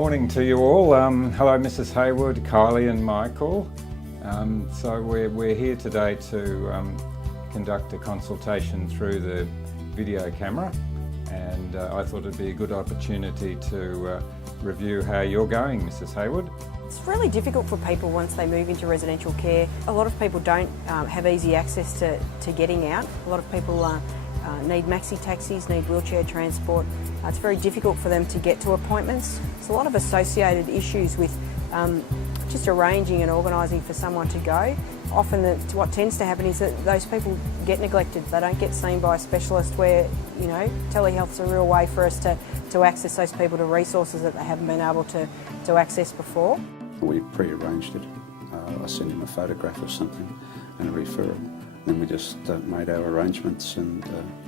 Morning to you all. Hello Mrs Hayward, Kylie and Michael. So we're here today to conduct a consultation through the video camera, and I thought it'd be a good opportunity to review how you're going, Mrs Hayward. It's really difficult for people once they move into residential care. A lot of people don't have easy access to getting out. A lot of people need maxi taxis, need wheelchair transport. It's very difficult for them to get to appointments. There's a lot of associated issues with just arranging and organising for someone to go. Often what tends to happen is that those people get neglected. They don't get seen by a specialist where, you know, telehealth's a real way for us to access those people to resources that they haven't been able to access before. We pre-arranged it. I sent him a photograph of something and a referral. Then we just made our arrangements, and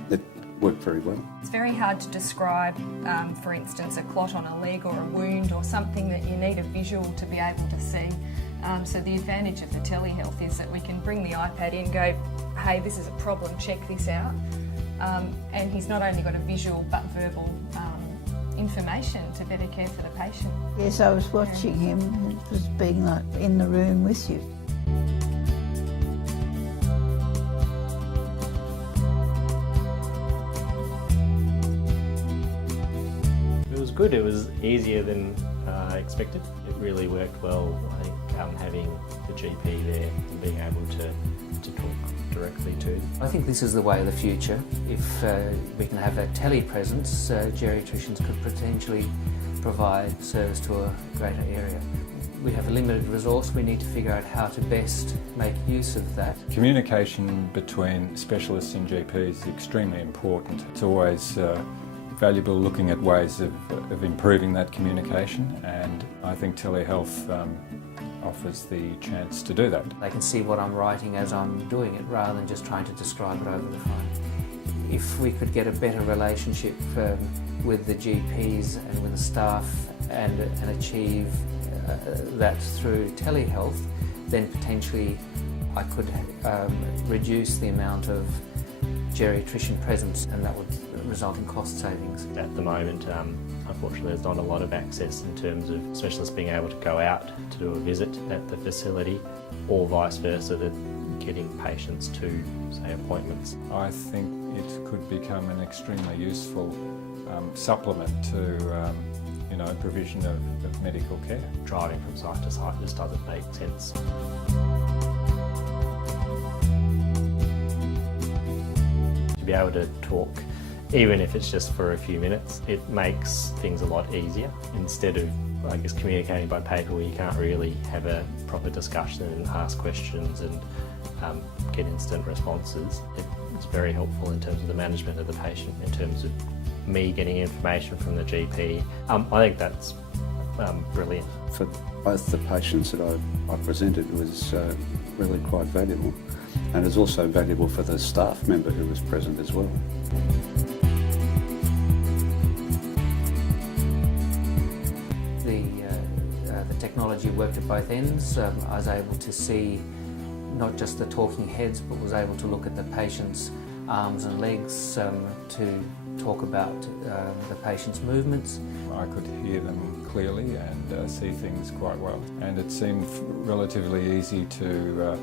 it worked very well. It's very hard to describe, for instance, a clot on a leg or a wound or something that you need a visual to be able to see. So the advantage of the telehealth is that we can bring the iPad in, go, hey, this is a problem, check this out. And he's not only got a visual but verbal information to better care for the patient. Yes, I was watching him. It was being like in the room with you. It was good. It was easier than expected. It really worked well. I think having the GP there and being able to talk directly to. I think this is the way of the future. If we can have a telepresence, geriatricians could potentially provide service to a greater area. We have a limited resource. We need to figure out how to best make use of that. Communication between specialists and GPs is extremely important. It's always valuable looking at ways of improving that communication, and I think telehealth offers the chance to do that. They can see what I'm writing as I'm doing it rather than just trying to describe it over the phone. If we could get a better relationship with the GPs and with the staff and achieve that through telehealth, then potentially I could reduce the amount of geriatrician presence, and that would result in cost savings. At the moment, unfortunately, there's not a lot of access in terms of specialists being able to go out to do a visit at the facility, or vice versa, that getting patients to, say, appointments. I think it could become an extremely useful supplement to provision of medical care. Driving from site to site just doesn't make sense. To be able to talk, even if it's just for a few minutes, it makes things a lot easier. Instead of, I guess, communicating by paper where you can't really have a proper discussion and ask questions and get instant responses. It's very helpful in terms of the management of the patient, in terms of me getting information from the GP. I think that's brilliant. For both the patients that I presented, it was really quite valuable, and it's also valuable for the staff member who was present as well. The technology worked at both ends. I was able to see not just the talking heads, but was able to look at the patient's arms and legs to talk about the patient's movements. I could hear them clearly and see things quite well, and it seemed relatively easy to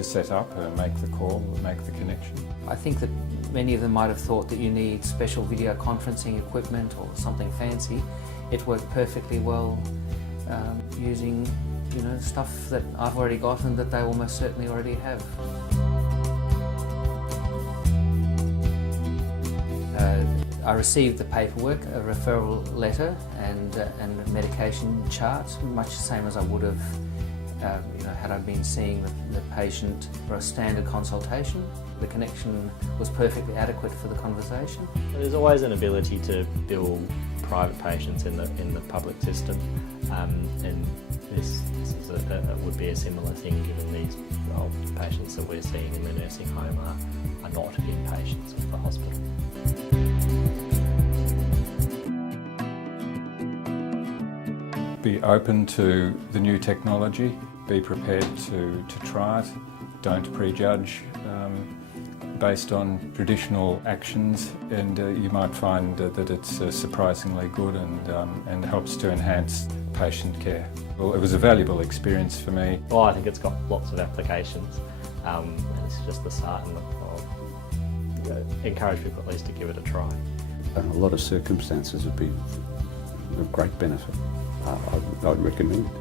set up, make the call, make the connection. I think that many of them might have thought that you need special video conferencing equipment or something fancy. It worked perfectly well using, stuff that I've already got and that they almost certainly already have. I received the paperwork, a referral letter and a medication chart, much the same as I would have had I been seeing the patient for a standard consultation. The connection was perfectly adequate for the conversation. There's always an ability to bill private patients in the public system, and this would be a similar thing, given these old patients that we're seeing in the nursing home are not inpatients of the hospital. Be open to the new technology, be prepared to try it, don't prejudge based on traditional actions, and you might find that it's surprisingly good and helps to enhance patient care. Well, it was a valuable experience for me. Well, I think it's got lots of applications, and it's just the start, and I'll encourage people at least to give it a try. A lot of circumstances would be of great benefit. I'd recommend it.